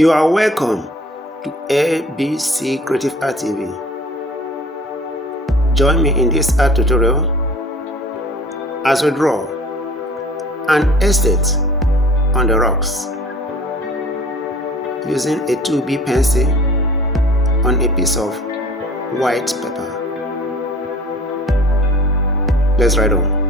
You are welcome to ABC Creative Art TV. Join me in this art tutorial as we draw an estate on the rocks using a 2B pencil on a piece of white paper. Let's write on.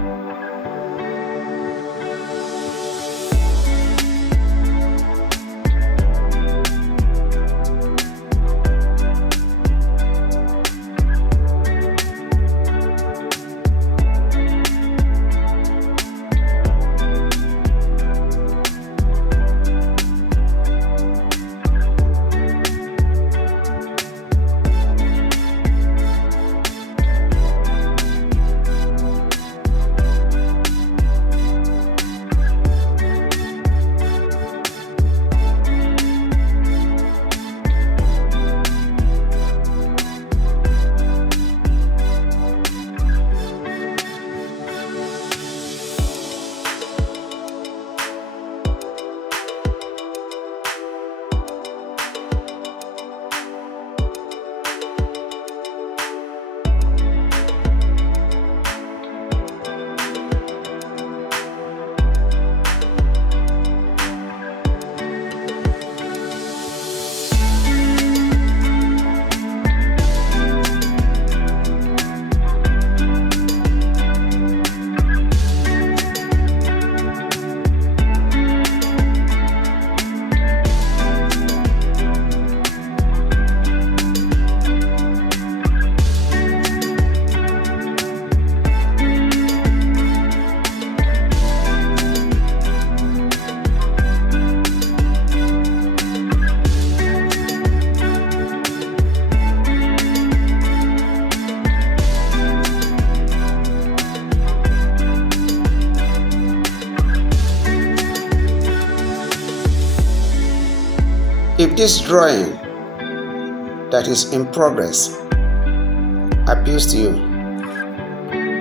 If this drawing that is in progress appeals to you,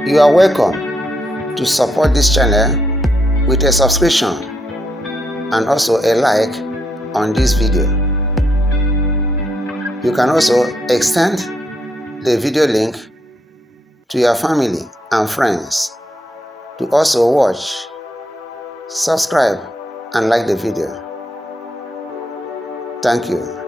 you are welcome to support this channel with a subscription and also a like on this video. You can also extend the video link to your family and friends to also watch, subscribe, and like the video. Thank you.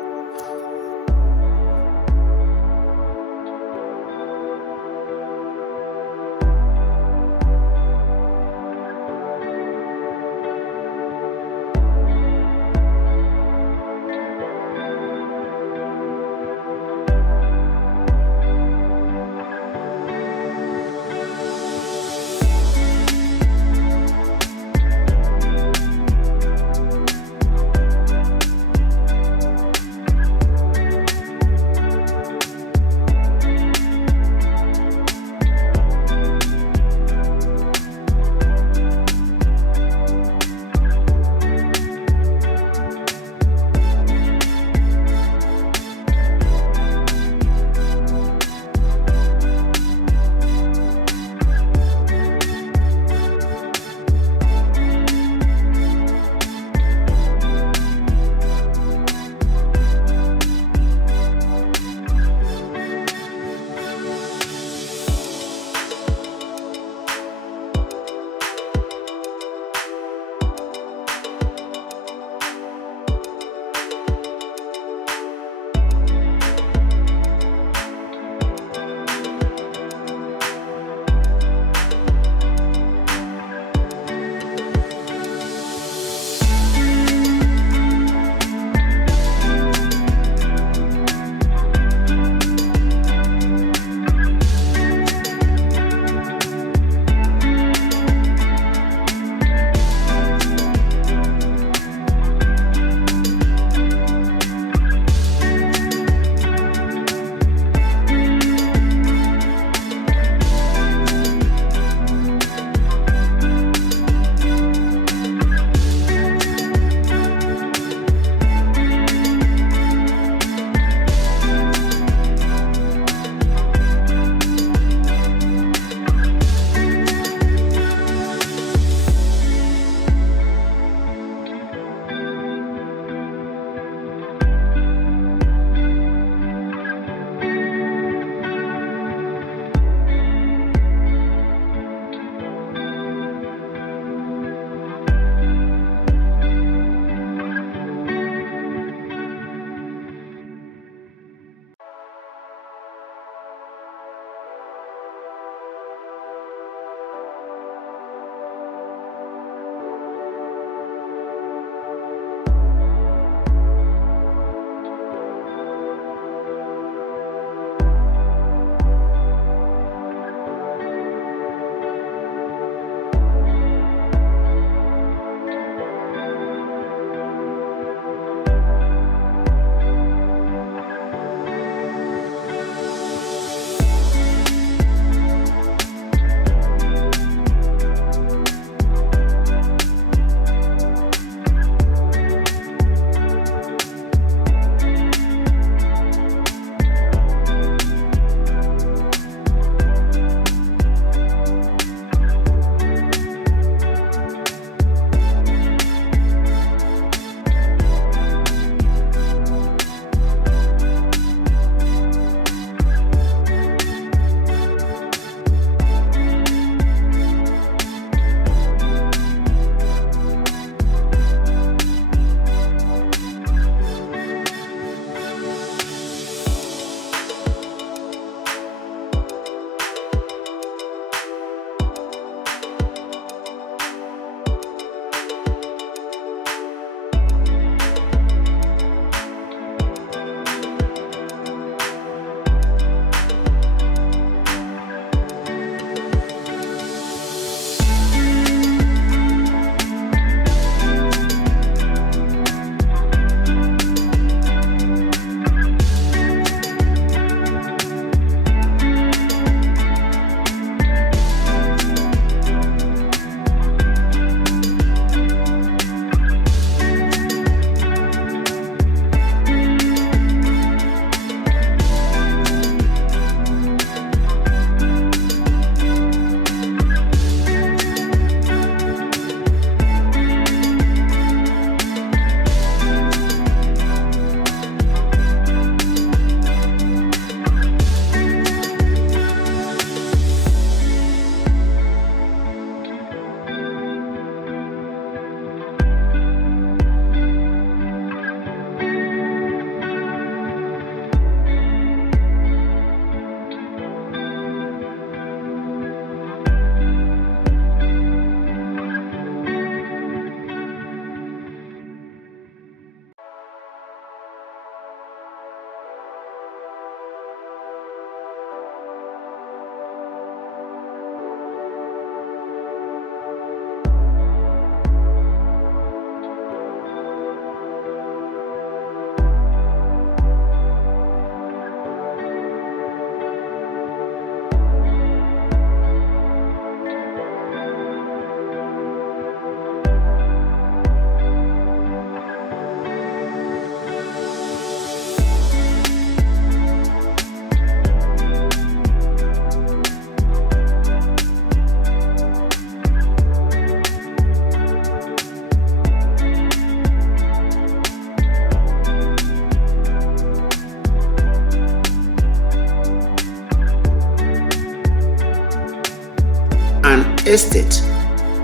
estate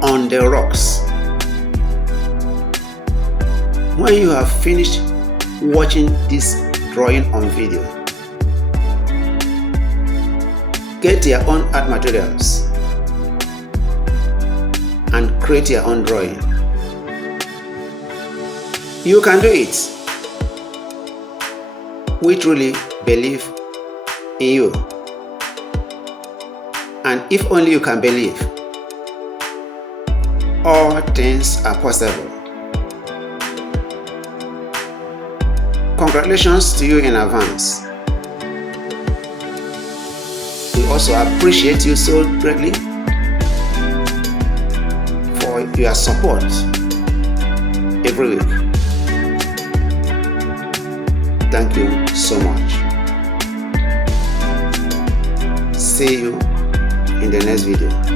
on the rocks. When you have finished watching this drawing on video, get your own art materials and create your own drawing. You can do it. We truly believe in you. And if only you can believe, all things are possible. Congratulations to you in advance. We also appreciate you so greatly for your support every week. Thank you so much. See you in the next video.